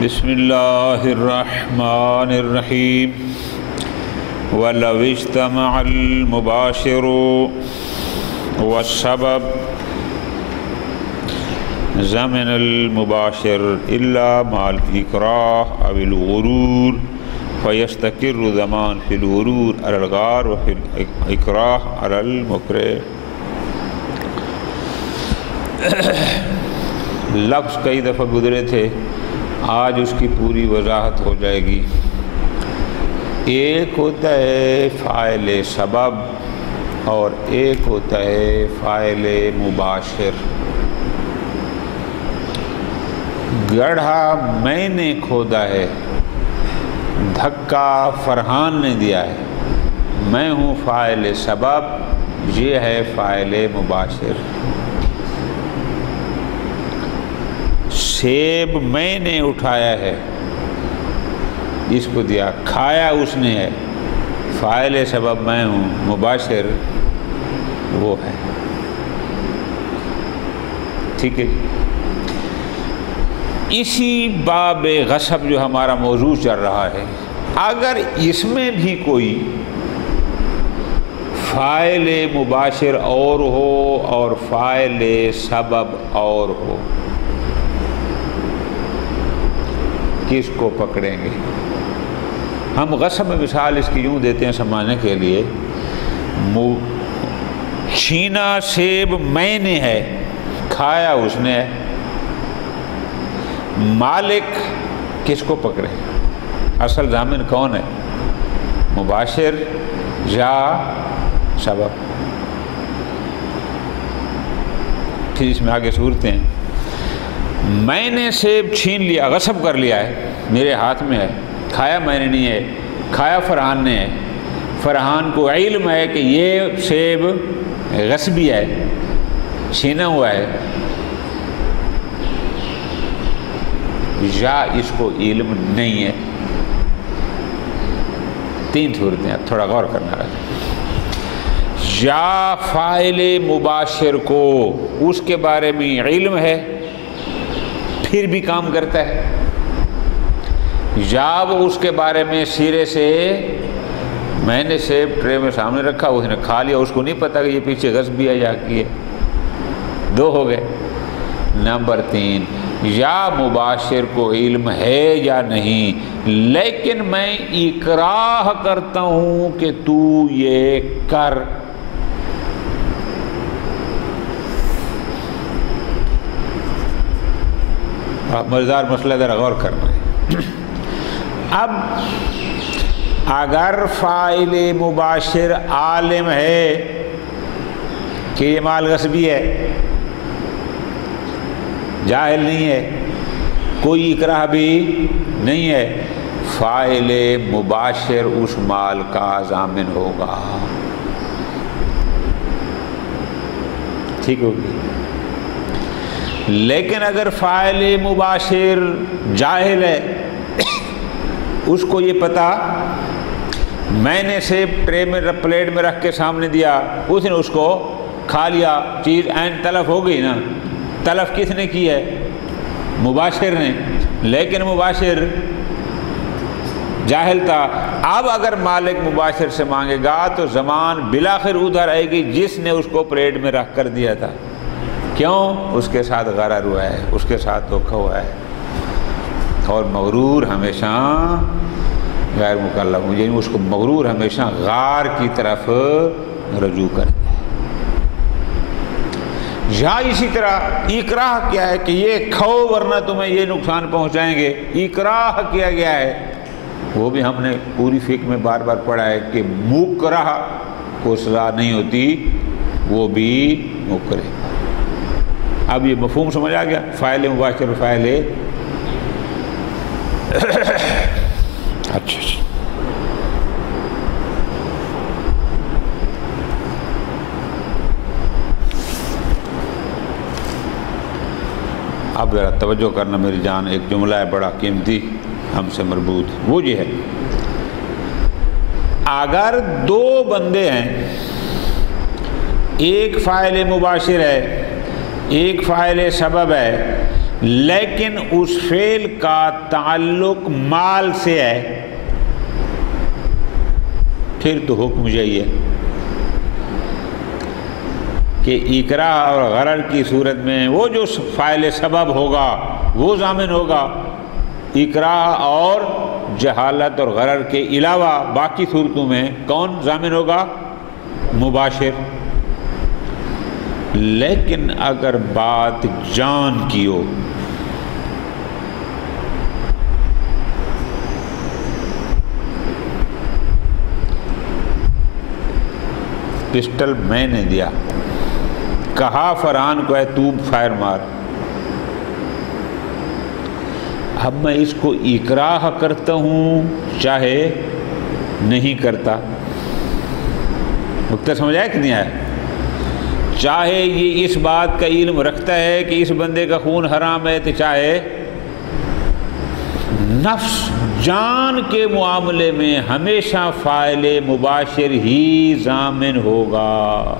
بسم اللہ الرحمن الرحیم وَلَوِ اجْتَمَعَ الْمُبَاشِرُ وَالسَّبَبُ زَمِنَ الْمُبَاشِرِ إِلَّا مَعَ الْإِكْرَاهِ أَوِ الْغُرُورِ فَيَسْتَقِرُّ زَمَانٌ فِي الْغُرُورِ عَلَى الْغَارِ وَفِي الْإِكْرَاهِ عَلَى الْمُكْرِهِ۔ لفظ کئی دفعہ گزرے تھے، آج اس کی پوری وضاحت ہو جائے گی۔ ایک ہوتا ہے فاعل سبب اور ایک ہوتا ہے فاعل مباشر۔ گڑھا میں نے کھودا ہے، دھکا فرحان نے دیا ہے، میں ہوں فاعل سبب، یہ ہے فاعل مباشر۔ سیب میں نے اٹھایا ہے، اس کو دیا، کھایا اس نے ہے، فاعل سبب میں ہوں، مباشر وہ ہے۔ ٹھیک ہے، اسی باب غصب جو ہمارا موضوع چل رہا ہے، اگر اس میں بھی کوئی فاعل مباشر اور ہو اور فاعل سبب اور ہو، کس کو پکڑیں گے؟ ہم غصب میں مثال اس کی یوں دیتے ہیں سمجھنے کے لیے، چھینا سیب میں نے ہے، کھایا اس نے ہے، مالک کس کو پکڑے؟ اصل ضامن کون ہے؟ مباشر یا سبب؟ پھر اس میں آگے صورتیں ہیں۔ میں نے سیب چھین لیا، غصب کر لیا ہے، میرے ہاتھ میں ہے، کھایا میں نے نہیں ہے، کھایا فرحان نے ہے، فرحان کو علم ہے کہ یہ سیب غصبی ہے، چھینا ہوا ہے، یا اس کو علم نہیں ہے۔ تین صورتیں، تھوڑا غور کرنا ہے۔ یا فاعل مباشر کو اس کے بارے میں علم ہے، پھر بھی کام کرتا ہے، یا وہ اس کے بارے میں سرے سے، میں نے سیب ٹرے میں سامنے رکھا، اس نے کھا لیا، اس کو نہیں پتا کہ یہ پیچھے غصبی ہے یا کی ہے۔ دو ہو گئے۔ نمبر تین، یا مباشر کو علم ہے یا نہیں، لیکن میں اکراہ کرتا ہوں کہ تو یہ کر۔ مزیدار مسئلہ ذرا غور کرنا ہے۔ اب اگر فاعل مباشر عالم ہے کہ یہ مال غصبی ہے، جاہل نہیں ہے، کوئی اکراہ بھی نہیں ہے، فاعل مباشر اس مال کا ضامن ہوگا۔ ٹھیک ہوگی۔ لیکن اگر فاعل مباشر جاہل ہے، اس کو یہ پتا میں نے سیب ٹرے میں پلیٹ میں رکھ کے سامنے دیا، اس نے اس کو کھا لیا، چیز عین تلف ہو گئی نا، تلف کس نے کی ہے؟ مباشر نے، لیکن مباشر جاہل تھا۔ اب اگر مالک مباشر سے مانگے گا تو زمان بالآخر ادھر آئے گی جس نے اس کو پلیٹ میں رکھ کر دیا تھا۔ کیوں؟ اس کے ساتھ غرر ہوا ہے، اس کے ساتھ دھوکہ ہوا ہے، اور مغرور ہمیشہ غیر مکلف، یعنی اس کو مغرور ہمیشہ غار کی طرف رجوع کرتا ہے۔ یہاں اسی طرح اکراہ کیا ہے کہ یہ کھاؤ ورنہ تمہیں یہ نقصان پہنچائیں گے، اکراہ کیا گیا ہے، وہ بھی ہم نے پوری فقہ میں بار بار پڑھا ہے کہ مکرہ کو سزا نہیں ہوتی، وہ بھی مکرہ۔ اب یہ مفہوم سمجھ آ گیا؟ فاعل مباشر فاعل اچھا۔ اب ذرا توجہ کرنا میری جان، ایک جملہ ہے بڑا قیمتی ہم سے مربوط، وہ یہ ہے، اگر دو بندے ہیں، ایک فاعل مباشر ہے، ایک فاعل سبب ہے، لیکن اس فعل کا تعلق مال سے ہے، پھر تو حکم یہی ہے کہ اکراہ اور غرر کی صورت میں وہ جو فاعل سبب ہوگا وہ ضامن ہوگا، اکراہ اور جہالت اور غرر کے علاوہ باقی صورتوں میں کون ضامن ہوگا؟ مباشر۔ لیکن اگر بات جان کی ہو، پسٹل میں نے دیا، کہا فرحان کو ہے تو فائر مار، اب میں اس کو اکراہ کرتا ہوں چاہے نہیں کرتا، نقطہ سمجھ آیا کہ نہیں آیا؟ چاہے یہ اس بات کا علم رکھتا ہے کہ اس بندے کا خون حرام ہے، تو چاہے نفس جان کے معاملے میں ہمیشہ فاعل مباشر ہی ضامن ہوگا۔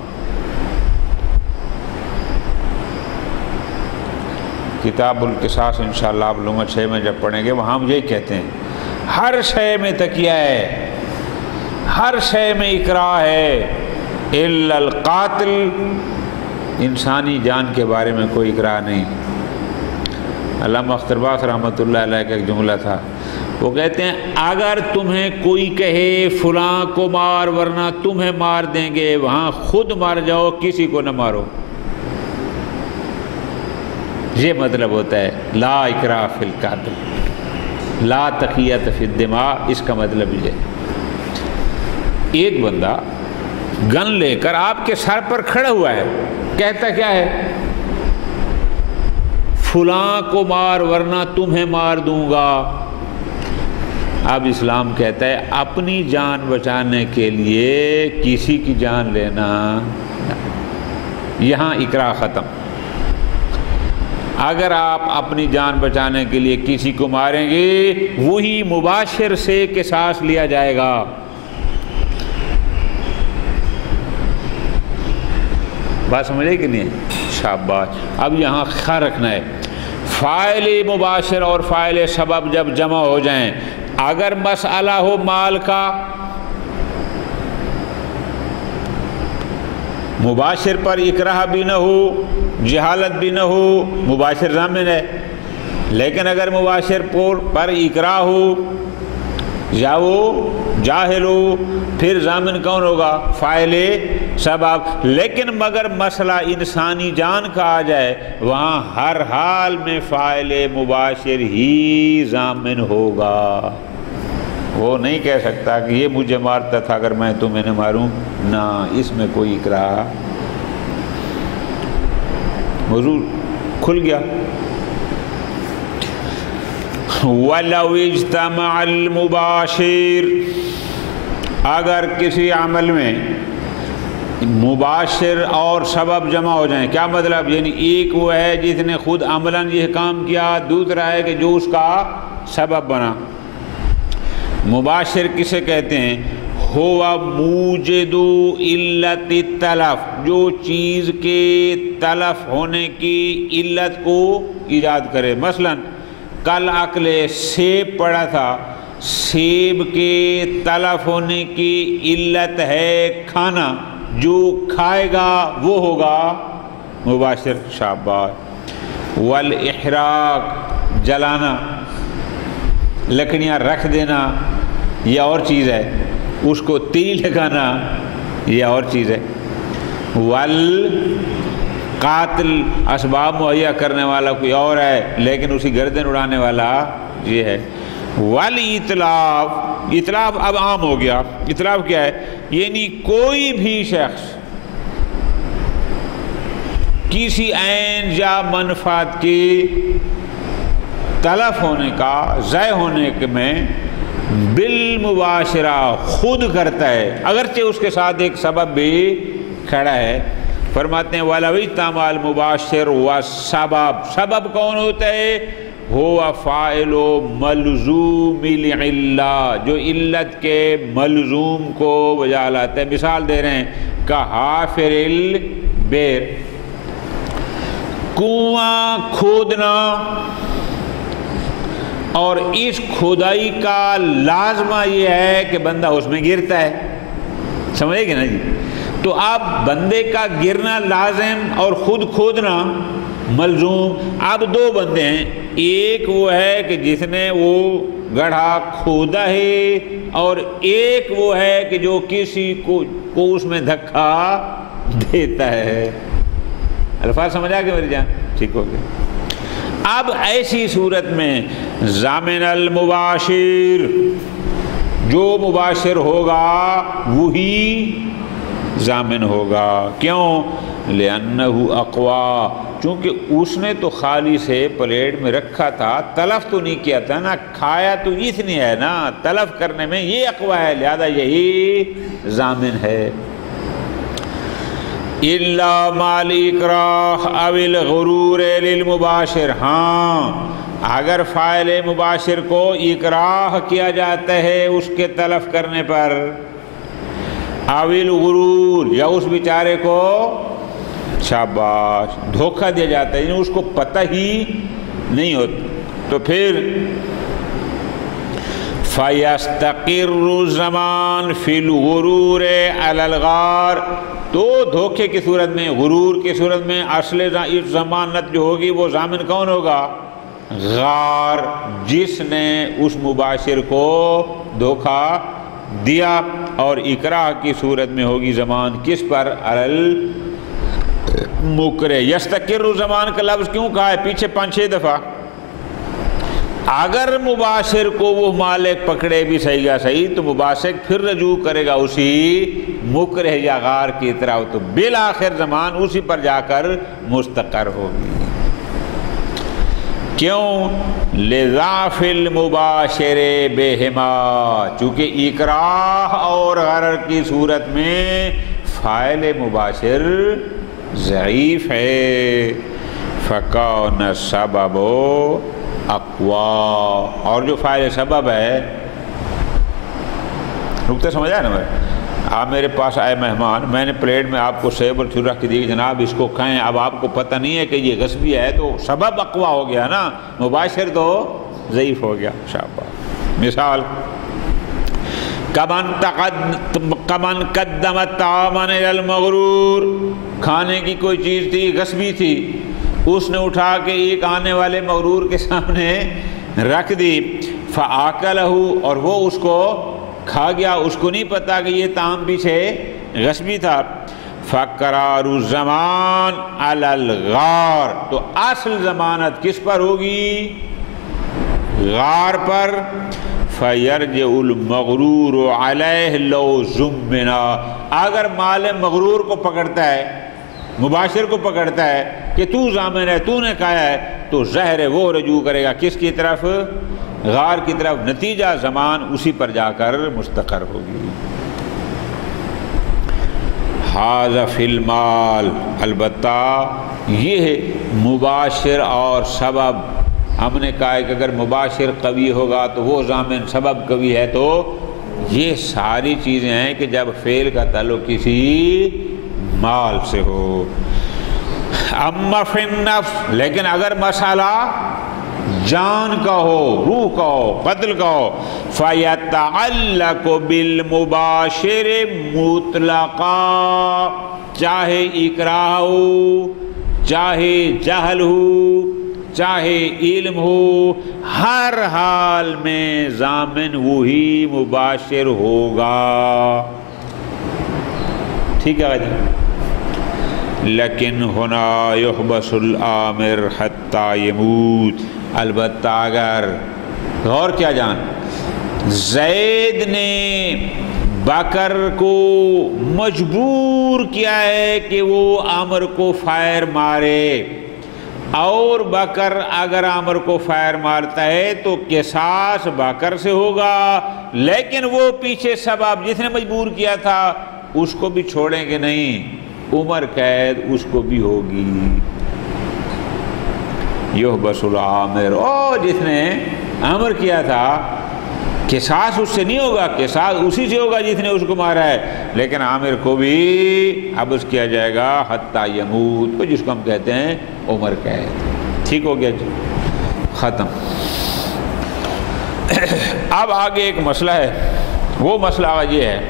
کتاب القصاص انشاءاللہ آپ لوگ 6 میں جب پڑھیں گے وہاں مجھے کہتے ہیں ہر شے میں تکیہ ہے، ہر شے میں اکراہ ہے، الا القاتل، انسانی جان کے بارے میں کوئی اکراہ نہیں۔ علامہ اخترباس رحمۃ اللہ علیہ کا ایک جملہ تھا، وہ کہتے ہیں اگر تمہیں کوئی کہے فلاں کو مار ورنہ تمہیں مار دیں گے، وہاں خود مار جاؤ، کسی کو نہ مارو۔ یہ مطلب ہوتا ہے لا اکراہ فی القتل لا تقیۃ فی الدماء، اس کا مطلب یہ ہے۔ ایک بندہ گن لے کر آپ کے سر پر کھڑا ہوا ہے، کہتا کیا ہے؟ فلاں کو مار ورنہ تمہیں مار دوں گا۔ اب اسلام کہتا ہے اپنی جان بچانے کے لیے کسی کی جان لینا، یہاں اکراہ ختم۔ اگر آپ اپنی جان بچانے کے لیے کسی کو ماریں گے، وہی مباشر سے قصاص لیا جائے گا۔ بات سمجھے کہ نہیں؟ شاباش۔ اب یہاں خیال رکھنا ہے، فاعل مباشر اور فاعل سبب جب جمع ہو جائیں، اگر مسئلہ ہو مال کا، مباشر پر اکراہ بھی نہ ہو، جہالت بھی نہ ہو، مباشر ضامن ہے۔ لیکن اگر مباشر پر اکراہ ہو یا وہ جاہل ہو، پھر ضامن کون ہوگا؟ فاعل سبب۔ لیکن مگر مسئلہ انسانی جان کا آ جائے، وہاں ہر حال میں فاعل مباشر ہی ضامن ہوگا۔ وہ نہیں کہہ سکتا کہ یہ مجھے مارتا تھا اگر میں تمہیں نہ ماروں، نہ، اس میں کوئی اکراہ۔ موضوع کھل گیا۔ وَلَوْ اجْتَمَعَ الْمُبَاشِرُ، اگر کسی عمل میں مباشر اور سبب جمع ہو جائیں، کیا مطلب؟ یعنی ایک وہ ہے جس نے خود عملاً یہ کام کیا، دوسرا ہے کہ جو اس کا سبب بنا۔ مباشر کسے کہتے ہیں؟ ہوا موجد علت التلف، جو چیز کے تلف ہونے کی علت کو ایجاد کرے۔ مثلاً کل عقل سیب پڑا تھا، سیب کے تلف ہونے کی علت ہے کھانا، جو کھائے گا وہ ہوگا مباشر۔ شاباش۔ والاحراق، جلانا، لکڑیاں رکھ دینا، یہ اور چیز ہے، اس کو تیل لگانا یہ اور چیز ہے۔ قاتل، اسباب مہیا کرنے والا کوئی اور ہے، لیکن اسی گردن اڑانے والا یہ ہے۔ والاطلاف، اطلاف اب عام ہو گیا۔ اطلاف کیا ہے؟ یعنی کوئی بھی شخص کسی عین یا منفعت کی تلف ہونے کا، ضائع ہونے میں بالمباشرہ خود کرتا ہے، اگرچہ اس کے ساتھ ایک سبب بھی کھڑا ہے۔ فرماتے ہیں وَلَوْ اجْتَمَعَ الْمُبَاشِرُ وَالسَّبَبُ، سبب کون ہوتا ہے؟ هو فاعل ملزوم العلہ، جو علت کے ملزوم کو بجا لاتا ہے۔ مثال دے رہے ہیں کہ حافر البئر، کنواں کھودنا اور اس کھودائی کا لازمہ یہ ہے کہ بندہ اس میں گرتا ہے، سمجھے گے نا جی؟ تو اب بندے کا گرنا لازم اور خود کھودنا ملزوم۔ اب دو بندے ہیں، ایک وہ ہے کہ جس نے وہ گڑھا کھودا ہے، اور ایک وہ ہے کہ جو کسی کو اس میں دھکا دیتا ہے۔ الفاظ سمجھا کہ میری جان؟ ٹھیک ہو گیا۔ اب ایسی صورت میں ضامن المباشر، جو مباشر ہوگا وہی ضامن ہوگا۔ کیوں؟ لأنہ اقوا، چونکہ اس نے تو خالی سے پلیٹ میں رکھا تھا، تلف تو نہیں کیا تھا نا، کھایا تو اس نے ہے نا، تلف کرنے میں یہ اقوا ہے، لہذا یہی ضامن ہے۔ الا مال اکراہ او الغرور للمباشر، ہاں اگر فاعل مباشر کو اکراہ کیا جاتا ہے اس کے تلف کرنے پر، او الغرور، یا اس بیچارے کو شاباش دھوکہ دیا جاتا ہے، یعنی اس کو پتہ ہی نہیں ہوتا، تو پھر فَيَسْتَقِرُّ الزَّمَانُ فِي الْغُرُورِ عَلَى الْغَارِ، تو دھوکے کی صورت میں، غرور کی صورت میں اصل ضمانت جو ہوگی وہ ضامن کون ہوگا؟ غار، جس نے اس مباشر کو دھوکہ دیا، اور اکراہ کی صورت میں ہوگی ضمان کس پر؟ علی المکرہ۔ یستقر زمان کا لفظ کیوں کہا ہے پیچھے 5-6 دفعہ؟ اگر مباشر کو وہ مالک پکڑے بھی صحیح یا صحیح تو مباشر پھر رجوع کرے گا اسی مکرہ یا غار کی طرح، تو بالآخر زمان اسی پر جا کر مستقر ہوگی۔ کیوں؟ لضعف المباشر بہما، چونکہ اکراہ اور غرر کی صورت میں فاعل مباشر ضعیف ہے۔ فکون السبب اقوا، اور جو فاعل سبب ہے، نکتہ سمجھا نا؟ آپ میرے پاس آئے مہمان، میں نے پلیٹ میں آپ کو سیب اور چھری رکھ کے دی، جناب اس کو کھائیں، اب آپ کو پتہ نہیں ہے کہ یہ غصبی ہے، تو سبب اقوا ہو گیا نا، مباشر تو ضعیف ہو گیا۔ شاباش۔ مثال کمن قدمت طعاما الی المغرور، کھانے کی کوئی چیز تھی غصبی تھی، اس نے اٹھا کے ایک آنے والے مغرور کے سامنے رکھ دی، فآکلہ، اور وہ اس کو کھا گیا، اس کو نہیں پتا کہ یہ طعام پیچھے غصبی تھا۔ فقرار الزمان علی الغار، تو اصل ضمانت کس پر ہوگی؟ غار پر۔ فیرجع المغرور علیہ لو ضمنا، اگر مال مغرور کو پکڑتا ہے، مباشر کو پکڑتا ہے کہ تو ضامن ہے، تو نے کہا ہے، تو ظاہر ہے وہ رجوع کرے گا کس کی طرف؟ غار کی طرف، نتیجہ زمان اسی پر جا کر مستقر ہوگی۔ ھذا فی المال، البتہ یہ ہے مباشر اور سبب، ہم نے کہا ہے کہ اگر مباشر قوی ہوگا تو وہ ضامن، سبب قوی ہے تو یہ ساری چیزیں ہیں کہ جب فعل کا تعلق کسی مال سے ہو۔ اما فی النفس، لیکن اگر مسئلہ جان کا ہو، روح کا ہو، قتل کا ہو، فَيَتَعَلَّقُ بِالْمُبَاشِرِ مُطْلَقًا، چاہے اکراہ ہو، چاہے جہل ہو، چاہے علم ہو، ہر حال میں ضامن وہی مباشر ہوگا۔ ٹھیک ہے جی؟ لیکن ہونا یحبس الامر حتی یموت، البتہ اگر، غور کیا جان، زید نے بکر کو مجبور کیا ہے کہ وہ عامر کو فائر مارے، اور بکر اگر عامر کو فائر مارتا ہے تو قصاص بکر سے ہوگا، لیکن وہ پیچھے سبب جس نے مجبور کیا تھا اس کو بھی چھوڑیں گے نہیں، عمر قید اس کو بھی ہوگی۔ یحبس العامر، اور جس نے عمر کیا تھا قصاص اس سے نہیں ہوگا، قصاص اسی سے ہوگا جس نے اس کو مارا ہے، لیکن عامر کو بھی حبس کیا جائے گا حتی یموت، جس کو ہم کہتے ہیں عمر قید۔ ٹھیک ہو گیا جی، ختم۔ اب آگے ایک مسئلہ ہے، وہ مسئلہ یہ ہے،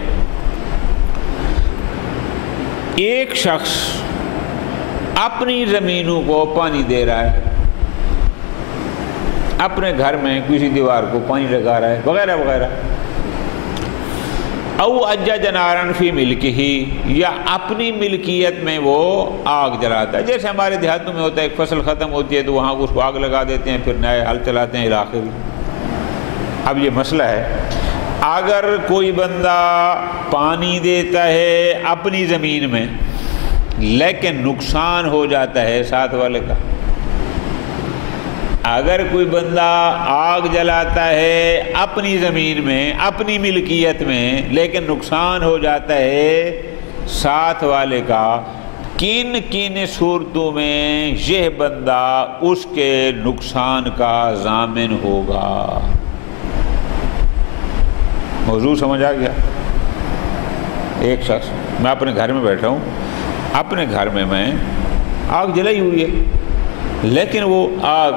ایک شخص اپنی زمینوں کو پانی دے رہا ہے، اپنے گھر میں کسی دیوار کو پانی لگا رہا ہے وغیرہ وغیرہ، او اجج نارا فی ملکہ، یا اپنی ملکیت میں وہ آگ جلاتا ہے، جیسے ہمارے دیہاتوں میں ہوتا ہے، ایک فصل ختم ہوتی ہے تو وہاں اس کو آگ لگا دیتے ہیں، پھر نئے ہل چلاتے ہیں علاقے میں۔ اب یہ مسئلہ ہے، اگر کوئی بندہ پانی دیتا ہے اپنی زمین میں لیکن نقصان ہو جاتا ہے ساتھ والے کا، اگر کوئی بندہ آگ جلاتا ہے اپنی زمین میں اپنی ملکیت میں لیکن نقصان ہو جاتا ہے ساتھ والے کا، کن کن صورتوں میں یہ بندہ اس کے نقصان کا ضامن ہوگا؟ موضوع سمجھ آ گیا؟ ایک شخص، میں اپنے گھر میں بیٹھا ہوں، اپنے گھر میں آگ جلائی ہوئی ہے، لیکن وہ آگ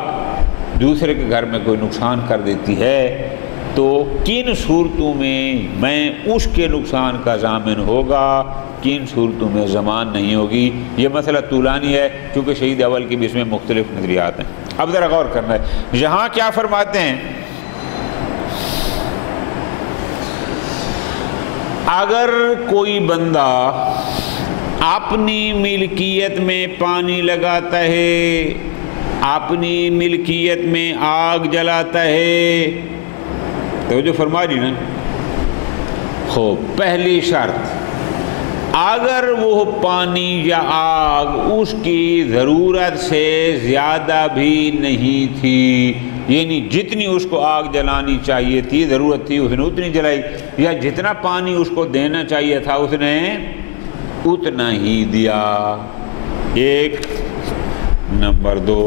دوسرے کے گھر میں کوئی نقصان کر دیتی ہے، تو کن صورتوں میں اس کے نقصان کا ضامن ہوگا، کن صورتوں میں ضمان نہیں ہوگی؟ یہ مسئلہ طولانی ہے کیونکہ شہید اول کی بھی اس میں مختلف نظریات ہیں۔ اب ذرا غور کرنا ہے، یہاں کیا فرماتے ہیں، اگر کوئی بندہ اپنی ملکیت میں پانی لگاتا ہے، اپنی ملکیت میں آگ جلاتا ہے، تو جو فرما دی نا، خوب پہلی شرط، اگر وہ پانی یا آگ اس کی ضرورت سے زیادہ بھی نہیں تھی، یعنی جتنی اس کو آگ جلانی چاہیے تھی، ضرورت تھی، اس نے اتنی جلائی، یا جتنا پانی اس کو دینا چاہیے تھا اس نے اتنا ہی دیا، ایک۔ نمبر دو،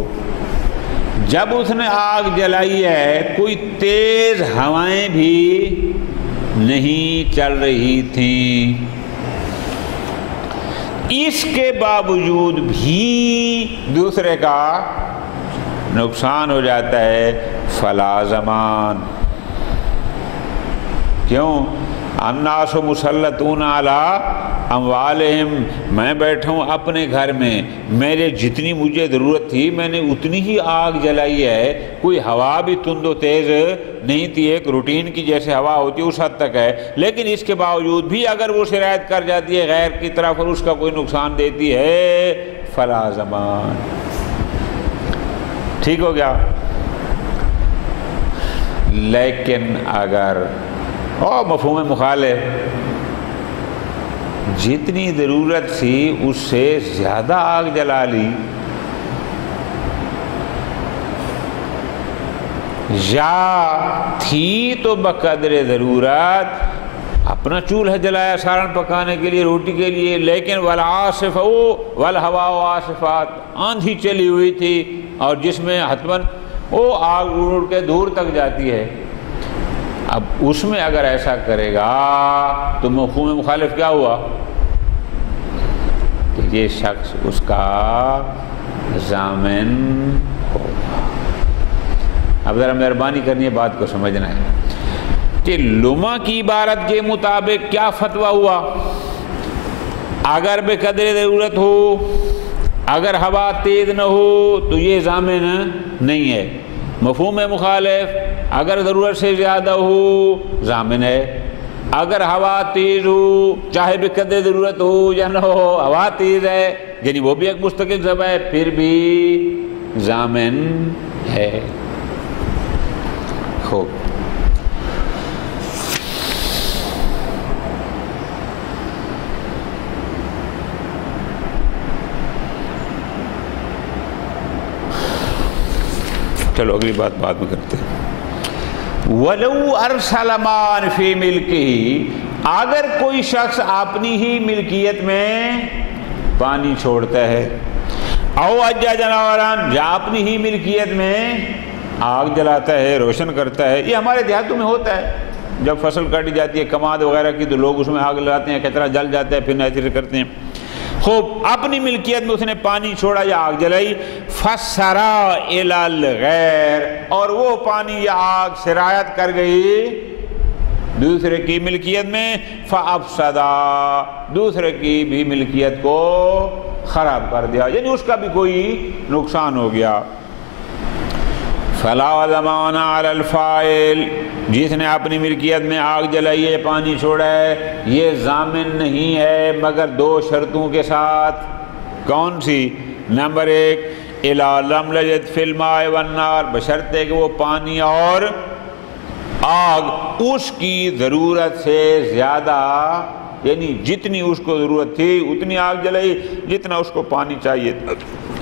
جب اس نے آگ جلائی ہے کوئی تیز ہوائیں بھی نہیں چل رہی تھیں، اس کے باوجود بھی دوسرے کا نقصان ہو جاتا ہے، فلا ضمان۔ کیوں؟ الناس مسلطون علی اموالہم، میں بیٹھا ہوں اپنے گھر میں، میرے جتنی مجھے ضرورت تھی میں نے اتنی ہی آگ جلائی ہے، کوئی ہوا بھی تند و تیز نہیں تھی، ایک روٹین کی جیسے ہوا ہوتی ہے اس حد تک ہے، لیکن اس کے باوجود بھی اگر وہ شرائط کر جاتی ہے غیر کی طرف اور اس کا کوئی نقصان دیتی ہے، فلا ضمان۔ ٹھیک ہو گیا؟ لیکن اگر مفہوم مخالف، جتنی ضرورت تھی اس سے زیادہ آگ جلا لی، یا تھی تو بقدر ضرورت اپنا چولہا جلایا سالن پکانے کے لیے، روٹی کے لیے، لیکن والعاصف والہوا عاصفات، آندھی چلی ہوئی تھی اور جس میں حتماً وہ آگ اڑ کے دور تک جاتی ہے، اب اس میں اگر ایسا کرے گا تو مفہوم مخالف کیا ہوا کہ یہ شخص اس کا ضامن ہوگا۔ اب ذرا مہربانی کرنی ہے، بات کو سمجھنا ہے کہ لما کی عبارت کے مطابق کیا فتویٰ ہوا، اگر بے قدر ضرورت ہو، اگر ہوا تیز نہ ہو تو یہ ضامن نہیں ہے۔ مفہوم مخالف، اگر ضرورت سے زیادہ ہو ضامن ہے، اگر ہوا تیز ہو چاہے بے قدر ضرورت ہو یا نہ ہو، ہوا تیز ہے یعنی وہ بھی ایک مستقل سبب ہے، پھر بھی ضامن ہے۔ خوب، چلو اگلی بات بعد میں کرتے ہیں۔ وَلَوْ أَرْسَلَ مَاءً فِي مِلْكِهِ، اگر کوئی شخص اپنی ہی ملکیت میں پانی چھوڑتا ہے، او اجّج نارا، یا اپنی ہی ملکیت میں آگ جلاتا ہے، روشن کرتا ہے، یہ ہمارے دیہاتوں میں ہوتا ہے، جب فصل کاٹی جاتی ہے کماد وغیرہ کی تو لوگ اس میں آگ لگاتے ہیں، کچرا جل جاتا ہے، پھر ایسے کرتے ہیں۔ خوب اپنی ملکیت میں اس نے پانی چھوڑا یا آگ جلائی، فسرا الی الغیر، اور وہ پانی یا آگ سرایت کر گئی دوسرے کی ملکیت میں، فافسدا، دوسرے کی بھی ملکیت کو خراب کر دیا، یعنی اس کا بھی کوئی نقصان ہو گیا۔ فلا ضمان علی الفاعل، جس نے اپنی ملکیت میں آگ جلائی ہے، پانی چھوڑا ہے، یہ ضامن نہیں ہے مگر دو شرطوں کے ساتھ۔ کون سی؟ نمبر 1، الا لم یجد فی الماء والنار، بشرطے کہ وہ پانی اور آگ اس کی ضرورت سے زیادہ، یعنی جتنی اس کو ضرورت تھی اتنی آگ جلائی، جتنا اس کو پانی چاہیے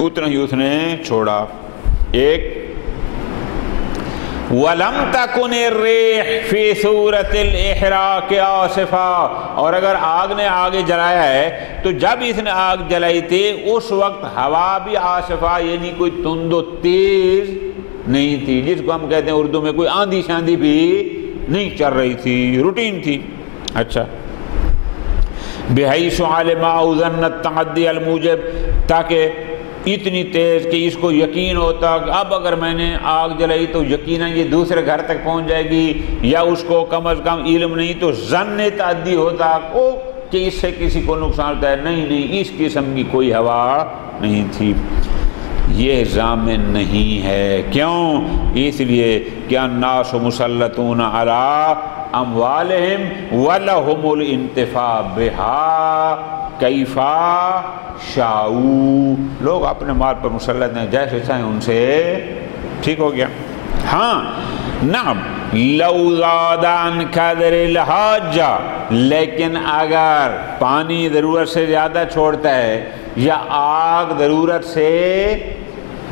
اتنا ہی اس نے چھوڑا۔ ایک، وَلَمْ تَكُنِ الرِّيحُ فِي صُورَةِ الْإِحْرَاقِ آصِفًا، اور اگر آگ نے آگے جلایا ہے تو جب اس نے آگ جلائی تھی اس وقت ہوا بھی آصفہ، یعنی کوئی تند و تیز نہیں تھی، جس کو ہم کہتے ہیں اردو میں کوئی آندھی شاندھی بھی نہیں چل رہی تھی، روٹین تھی۔ اچھا، بِحَيْثُ عَلِمَ أَوْ ظَنَّ التَّعَدِّيَ الْمُوجِبِ، تاکہ اتنی تیز کہ اس کو یقین ہوتا کہ اب اگر میں نے آگ جلائی تو یقیناً یہ دوسرے گھر تک پہنچ جائے گی، یا اس کو کم از کم علم نہیں تو ظن تعدی ہوتا کہ اس سے کسی کو نقصان ہوتا ہے، نہیں، اس قسم کی کوئی ہوا نہیں تھی۔ یہ ضامن نہیں ہے، کیوں؟ اس لیے کہ الناس مسلطون علی اموالہم ولہم الانتفاع بہا کیفا شاؤ، لوگ اپنے مال پر مسلط ہیں، جیسے چاہیں ان سے، ٹھیک ہو گیا۔ ہاں نعم، لو زاد عن قدر الحاجہ، لیکن اگر پانی ضرورت سے زیادہ چھوڑتا ہے یا آگ ضرورت سے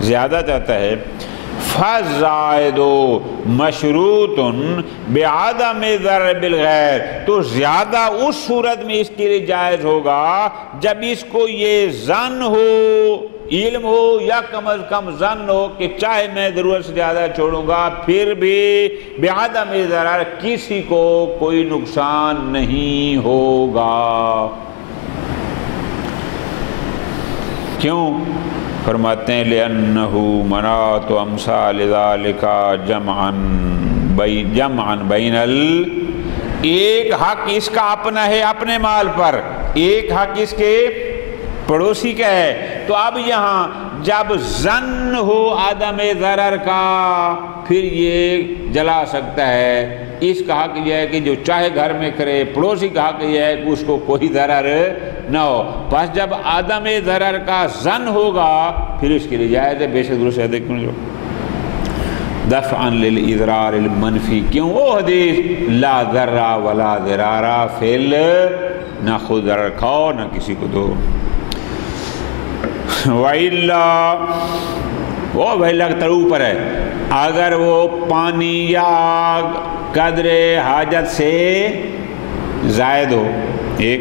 زیادہ چاہتا ہے، فَالزَّائِدُ مَشْرُوطٌ بِعَدَمِ ضَرْبِ الْغَيْرِ، تو زیادہ اس صورت میں اس کے لیے جائز ہوگا جب اس کو یہ ظن ہو، علم ہو، یا کم از کم ظن ہو کہ چاہے میں ضرورت سے زیادہ چھوڑوں گا پھر بھی بعدم ضرر، کسی کو کوئی نقصان نہیں ہوگا۔ کیوں؟ فرماتے ہیں لِأَنَّهُ مَنَاطُ أَمْثَالِ ذَلِكَ جمعاً بین ایک حق اس کا اپنا ہے اپنے مال پر، ایک حق اس کے پڑوسی کا ہے، تو اب یہاں جب ظن ہو عدم ضرر کا پھر یہ جلا سکتا ہے۔ اس کا حق یہ ہے کہ جو چاہے گھر میں کرے، پڑوسی کا حق یہ ہے کہ اس کو کوئی ضرر نہ ہو، بس جب عدم ضرر کا ظن ہوگا پھر اس کے لیے جائز ہے، بے شک درست ہے۔ دیکھیں جو دفعا للاضرار المنفی، کیوں؟ وہ حدیث لا ضرر ولا ضرار فل، نہ خود ضرر کھاؤ نہ کسی کو دو۔ وَإِلَّا، وہ بھائی تر اوپر ہے، اگر وہ پانی یا آگ قدر حاجت سے زائد ہو، ایک،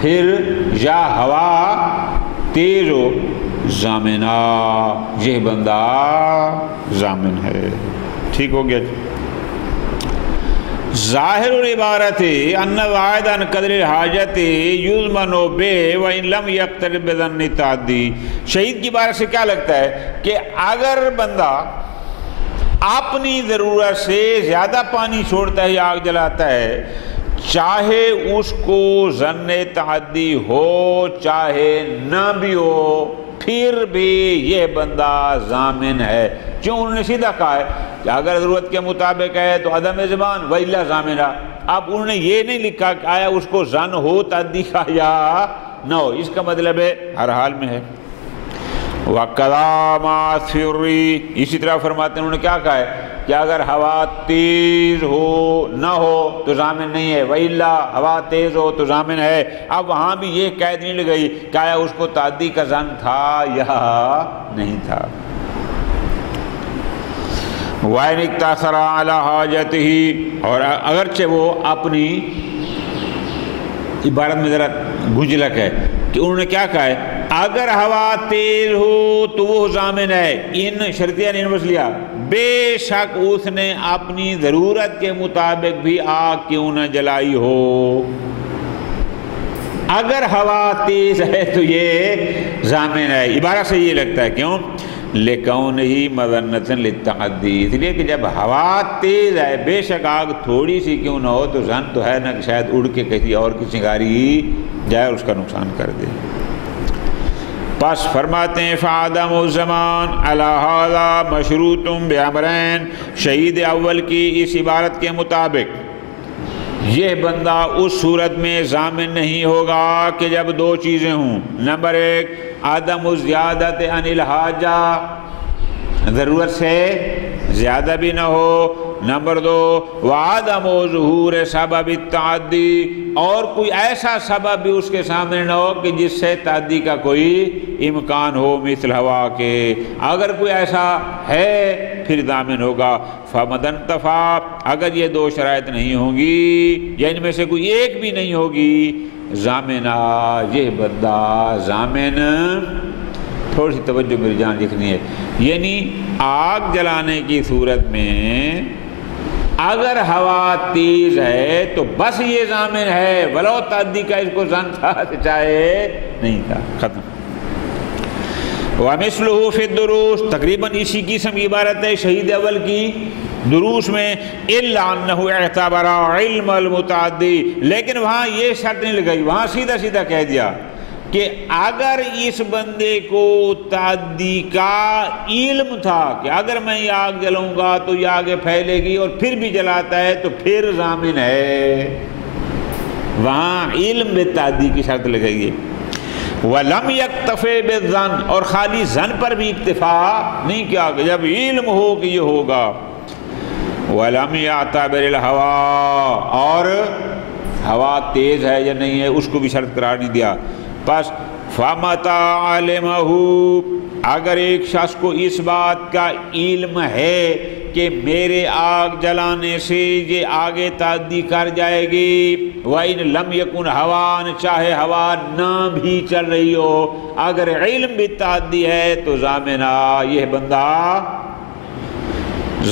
پھر یا ہوا تیز ہو، ضامنہ، یہ بندہ ضامن ہے۔ ٹھیک ہو گیا؟ ظاہر العبارت ان زائد عن قدر الحاجت یضمن بہ وان لم یقترب بظن التعدی۔ شہید کی بارے سے کیا لگتا ہے کہ اگر بندہ اپنی ضرورت سے زیادہ پانی چھوڑتا ہے یا آگ جلاتا ہے، چاہے اس کو ظن تعدی ہو چاہے نہ بھی ہو، پھر بھی یہ بندہ ضامن ہے۔ کیوں؟ انہوں نے سیدھا کہا ہے کہ اگر ضرورت کے مطابق ہے تو عدم ضمان وَإِلَّا ضَامِنَا۔ اب انہوں نے یہ نہیں لکھا کہ آیا اس کو ظن ہو تعدی کا یا نہ ہو، اس کا مطلب ہے ہر حال میں ہے۔ وَقَضَى مَا ثِرِّ، اسی طرح فرماتے ہیں، انہوں نے کیا کہا ہے کہ اگر ہوا تیز ہو نہ ہو تو ضامن نہیں ہے، وَإِلَّا ہوا تیز ہو تو ضامن ہے۔ اب وہاں بھی یہ قید نہیں لگئی کہ آیا اس کو تعدی کا ظن تھا یا نہیں تھا۔ وَإِنِ اقْتَصَرَ عَلَى حَاجَتِهِ، اور اگرچہ وہ اپنی عبارت میں ذرا گنجلک ہے کہ انہوں نے کیا کہا ہے، اگر ہوا تیز ہو تو وہ ضامن ہے، ان شرطیہ نے بس لیا بے شک اس نے اپنی ضرورت کے مطابق بھی آگ کیوں نہ جلائی ہو. اگر ہوا تیز ہے تو یہ ضامن ہے. عبارت سے یہ لگتا ہے کیوں؟ لِكَوْنِهِ مَظَنَّةً لِلتَّعَدِّي، اس لیے کہ جب ہوا تیز ہے بے شک آگ تھوڑی سی کیوں نہ ہو تو زن تو ہے نا کہ شاید اڑ کے کسی اور کی چنگاری جائے اور اس کا نقصان کر دے. پس فرماتے ہیں فَعَدَمُ الزَّمَانِ عَلَى هَذَا مَشْرُوطٌ بِأَمْرَيْنِ، شہید اول کی اس عبارت کے مطابق یہ بندہ اس صورت میں ضامن نہیں ہوگا کہ جب دو چیزیں ہوں. نمبر ایک عدم الزیادت عن الحاجہ، ضرورت سے زیادہ بھی نہ ہو. نمبر دو وعدم ظہور سبب التعدی، اور کوئی ایسا سبب بھی اس کے سامنے نہ ہو کہ جس سے تعدی کا کوئی امکان ہو، مثل ہوا کے. اگر کوئی ایسا ہے پھر ضامن ہوگا. فمدن تفا، اگر یہ دو شرائط نہیں ہوں گی یا ان میں سے کوئی ایک بھی نہیں ہوگی، ضامنہ، یہ بندہ ضامن. تھوڑی سی توجہ میری جان لکھنی ہے. یعنی آگ جلانے کی صورت میں اگر ہوا تیز ہے تو بس یہ ضامن ہے، ولو تعدی کا اس کو زن تھا چاہے نہیں تھا. ختم. وَمِثْلُهُ فِي الدُّرُوسِ، تقریباً اسی قسم کی عبارت ہے شہید اول کی دروس میں. إِلَّا أَنَّهُ اعْتَبَرَ عِلْمَ الْمُتَعَدِّي، لیکن وہاں یہ شرط نہیں لگائی، وہاں سیدھا سیدھا کہہ دیا کہ اگر اس بندے کو تعدی کا علم تھا کہ اگر میں یہ آگ جلاؤں گا تو یہ آگے پھیلے گی اور پھر بھی جلاتا ہے تو پھر ضامن ہے. وہاں علم بالتعدی کی شرط لگائیے. وَلَمْ يَكْتَفِ بِالظَّنِّ، اور خالی ظن پر بھی اکتفا نہیں کیا کہ جب علم ہو کہ یہ ہوگا. وَلَمْ يَعْتَبِرِ الْهَوَىٰ، اور ہوا تیز ہے یا نہیں ہے اس کو بھی شرط قرار نہیں دیا. پس فَمَتَى عَلِمَهُ، اگر ایک شخص کو اس بات کا علم ہے کہ میرے آگ جلانے سے یہ آگے تعدی کر جائے گی، وَإِن لَمْ يَكُنْ هَوَىٰ، چاہے ہوا نہ بھی چل رہی ہو، اگر علم بھی تعدی ہے تو ضامنہ، یہ بندہ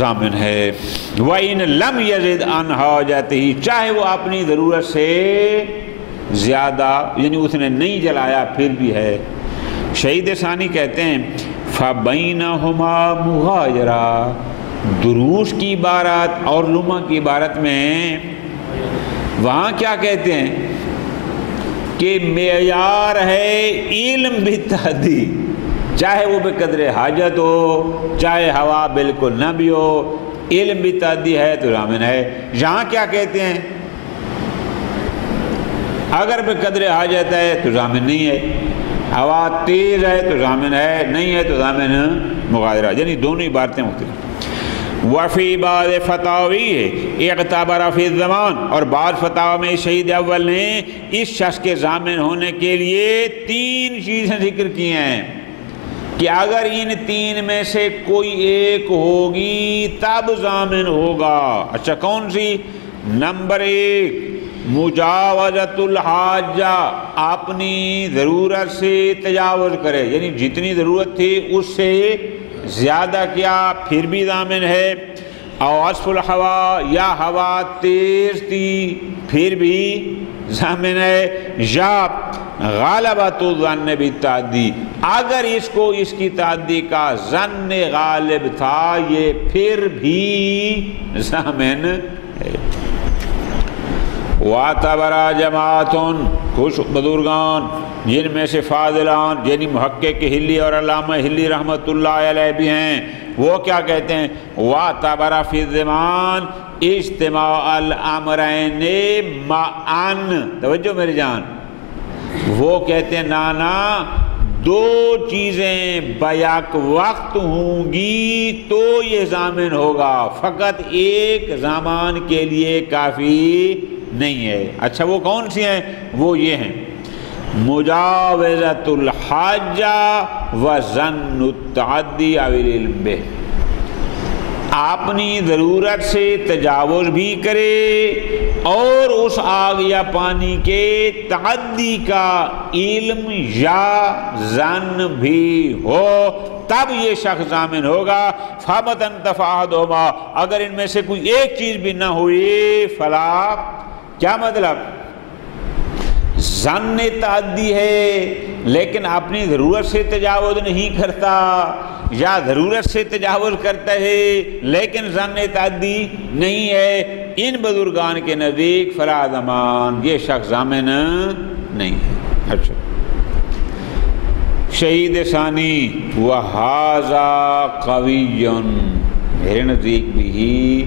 ضامن ہے. وَإِن لَمْ يَزِدْ عَنْ حَاجَتِهِ، چاہے وہ اپنی ضرورت سے زیادہ، یعنی اس نے نہیں جلایا پھر بھی ہے. شہید ثانی کہتے ہیں فَبَيْنَهُمَا مُغَايَرَةٌ، دروس کی عبارت اور لمحہ کی عبارت میں وہاں کیا کہتے ہیں کہ معیار ہے علم بالتعدی، چاہے وہ بقدر حاجت ہو چاہے ہوا بالکل نہ بھی ہو، علم بالتعدی ہے تو ضامن ہے. یہاں کیا کہتے ہیں اگر بقدر حاجت ہے تو ضامن نہیں ہے، ہوا تیز ہے تو ضامن ہے، نہیں ہے تو ضامن مغایرہ، یعنی دونوں عبارتیں مختلف. وفی بعض فتاوی اعتبر فی الزمان، اور بعض فتاوی میں شہید اول نے اس شخص کے ضامن ہونے کے لیے تین چیزیں ذکر کی ہیں کہ اگر ان تین میں سے کوئی ایک ہوگی تب ضامن ہوگا. اچھا کون سی؟ نمبر ایک مجاوزت الحاجہ، اپنی ضرورت سے تجاوز کرے، یعنی جتنی ضرورت تھی اس سے زیادہ کیا پھر بھی ضامن ہے. او عصف الہوا، یا ہوا تیز تھی پھر بھی ضامن ہے. یا غالبۃ الظن بالتعدی، اگر اس کو اس کی تعدی کا ظن غالب تھا یہ پھر بھی ضامن ہے. وَاعْتَبَرَ جَمَاعَةٌ، کچھ بزرگان جن میں سے فاضلان یعنی محقق ہلی اور علامہ ہلی رحمۃ اللہ علیہ بھی ہیں، وہ کیا کہتے ہیں وَاعْتَبَرَ فِي الزَّمَانِ اجتماع الامرین معاً. توجہ میری جان، وہ کہتے ہیں نانا دو چیزیں بیک وقت ہوں گی تو یہ ضامن ہوگا، فقط ایک زمان کے لیے کافی نہیں ہے. اچھا وہ کون سی ہیں؟ وہ یہ ہیں مجاوزت الحاجہ و ظن التعدی او العلم بہ، اپنی ضرورت سے تجاوز بھی کرے اور اس آگ یا پانی کے تعدی کا علم یا ظن بھی ہو تب یہ شخص ضامن ہوگا۔ فَمَتَنْ تَفَاہَدُهُمَا، اگر ان میں سے کوئی ایک چیز بھی نہ ہوئی فلا، کیا مطلب؟ ظن تعدی ہے لیکن اپنی ضرورت سے تجاوز نہیں کرتا، یا ضرورت سے تجاوز کرتا ہے لیکن ظن تعدی نہیں ہے، ان بزرگان کے نزدیک فلا ضمان، یہ شخص ضامن نہیں ہے۔ اچھا، شہید ثانی وَهَذَا قَوِيٌّ، میرے نزدیک بھی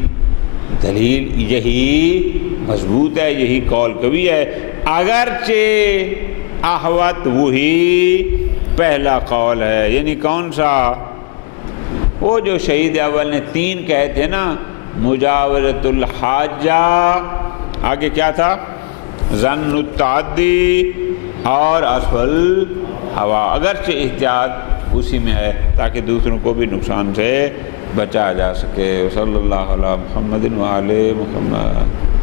دلیل یہی مضبوط ہے، یہی قول قوی ہے، اگرچہ احوط وہی پہلا قول ہے۔ یعنی کون سا؟ وہ جو شہید اول نے 3 کہے تھے نا، مجاورۃ الحاجہ، آگے کیا تھا؟ ظن التعدی اور اسفل ہوا، اگرچہ احتیاط اسی میں ہے تاکہ دوسروں کو بھی نقصان سے بچایا جا سکے۔ صلی اللہ علیہ محمد وآلہ محمد۔